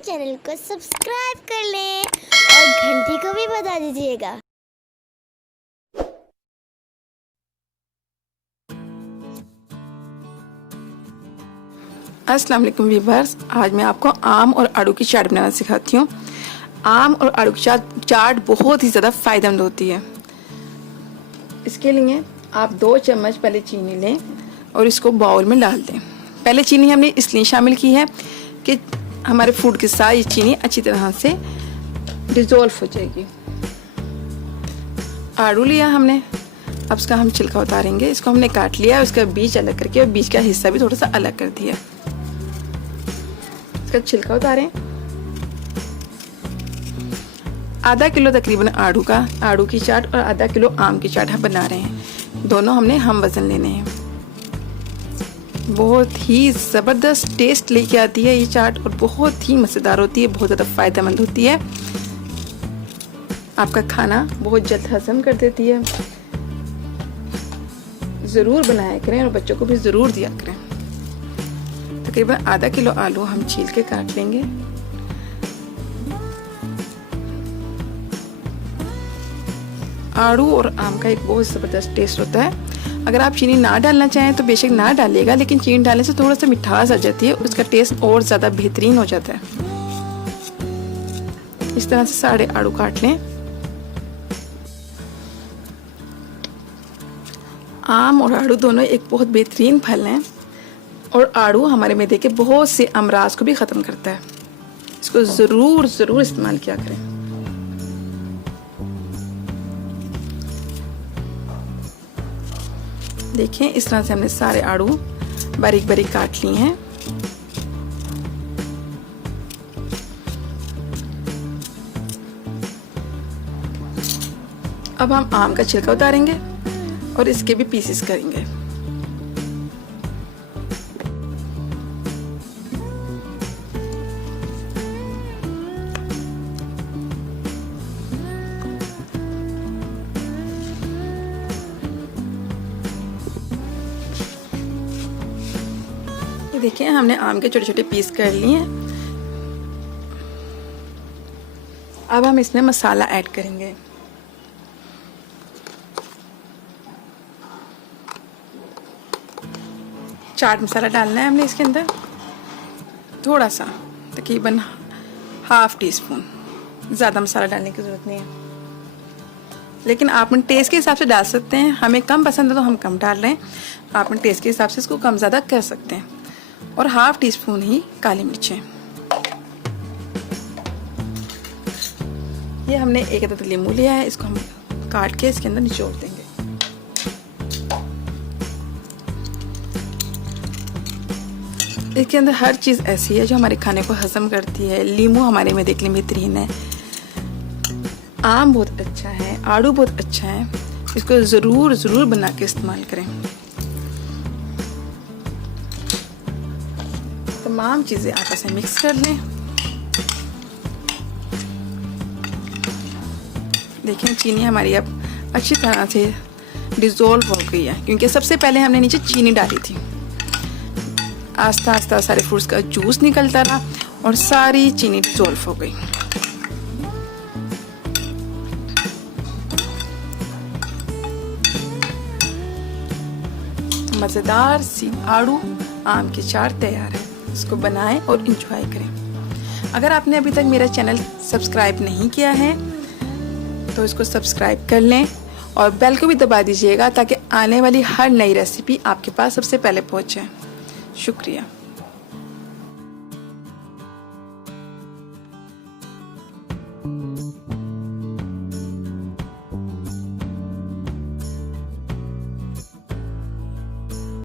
Channel को subscribe कर लें और घंटी को भी बजा दीजिएगा। अस्सलाम वालेकुम व्यूअर्स, आज मैं आपको आम और आड़ू की चाट बनाना सिखाती हूँ। आम और आड़ू की चाट बहुत ही ज़्यादा फ़ायदेमंद होती है। इसके लिए आप 2 चम्मच पहले चीनी लें और इसको बाउल में डाल दें। पहले चीनी हमने इसलिए शामिल की है कि हमारे फूड के साथ ये चीनी अच्छी तरह से डिज़ोल्व हो जाएगी। आड़ू लिया हमने, अब इसका हम छिलका उतारेंगे। इसको हमने काट लिया, उसका बीज अलग करके और बीज का हिस्सा भी थोड़ा सा अलग कर दिया। इसका छिलका उतारें। आधा किलो तकरीबन आड़ू की चाट और आधा किलो आम की चाट हम बना रहे हैं। दोनों हमने हम वजन लेने हैं। बहुत ही ज़बरदस्त टेस्ट लेके आती है ये चाट और बहुत ही मज़ेदार होती है, बहुत ज़्यादा फ़ायदेमंद होती है। आपका खाना बहुत जल्द हजम कर देती है। ज़रूर बनाया करें और बच्चों को भी ज़रूर दिया करें। तकरीबन आधा किलो आलू हम छील के काट लेंगे। आड़ू और आम का एक बहुत ज़बरदस्त टेस्ट होता है। अगर आप चीनी ना डालना चाहें तो बेशक ना डालिएगा, लेकिन चीनी डालने से थोड़ा सा मिठास आ जाती है, उसका टेस्ट और ज़्यादा बेहतरीन हो जाता है। इस तरह से सारे आड़ू काट लें। आम और आड़ू दोनों एक बहुत बेहतरीन फल हैं और आड़ू हमारे मैदे के बहुत से अमराज को भी ख़त्म करता है। इसको ज़रूर इस्तेमाल किया करें। देखें, इस तरह से हमने सारे आड़ू बारीक बारीक काट लिए हैं। अब हम आम का छिलका उतारेंगे और इसके भी पीसेस करेंगे। देखिए, हमने आम के छोटे छोटे पीस कर लिए हैं। अब हम इसमें मसाला ऐड करेंगे। चाट मसाला डालना है हमने इसके अंदर, थोड़ा सा, तकरीबन ½ टीस्पून। ज़्यादा मसाला डालने की ज़रूरत नहीं है, लेकिन आप अपने टेस्ट के हिसाब से डाल सकते हैं। हमें कम पसंद है तो हम कम डाल रहे हैं, आप अपने टेस्ट के हिसाब से इसको कम ज़्यादा कर सकते हैं। और ½ टीस्पून ही काली मिर्चें। ये हमने एक अदद नींबू लिया है, इसको हम काट के इसके अंदर निचोड़ देंगे। इसके अंदर हर चीज़ ऐसी है जो हमारे खाने को हजम करती है। नींबू हमारे में देखने में बेहतरीन है, आम बहुत अच्छा है, आड़ू बहुत अच्छा है। इसको ज़रूर बना के इस्तेमाल करें। तमाम चीज़ें आपस में मिक्स कर लें। देखें, चीनी हमारी अब अच्छी तरह से डिज़ोल्व हो गई है, क्योंकि सबसे पहले हमने नीचे चीनी डाली थी। आस्ता आस्ता सारे फ्रूट्स का जूस निकलता रहा और सारी चीनी डिज़ोल्व हो गई। मज़ेदार सी आड़ू आम की चाट तैयार है। इसको बनाएं और इंजॉय करें। अगर आपने अभी तक मेरा चैनल सब्सक्राइब नहीं किया है तो इसको सब्सक्राइब कर लें और बेल को भी दबा दीजिएगा, ताकि आने वाली हर नई रेसिपी आपके पास सबसे पहले पहुंचे। शुक्रिया।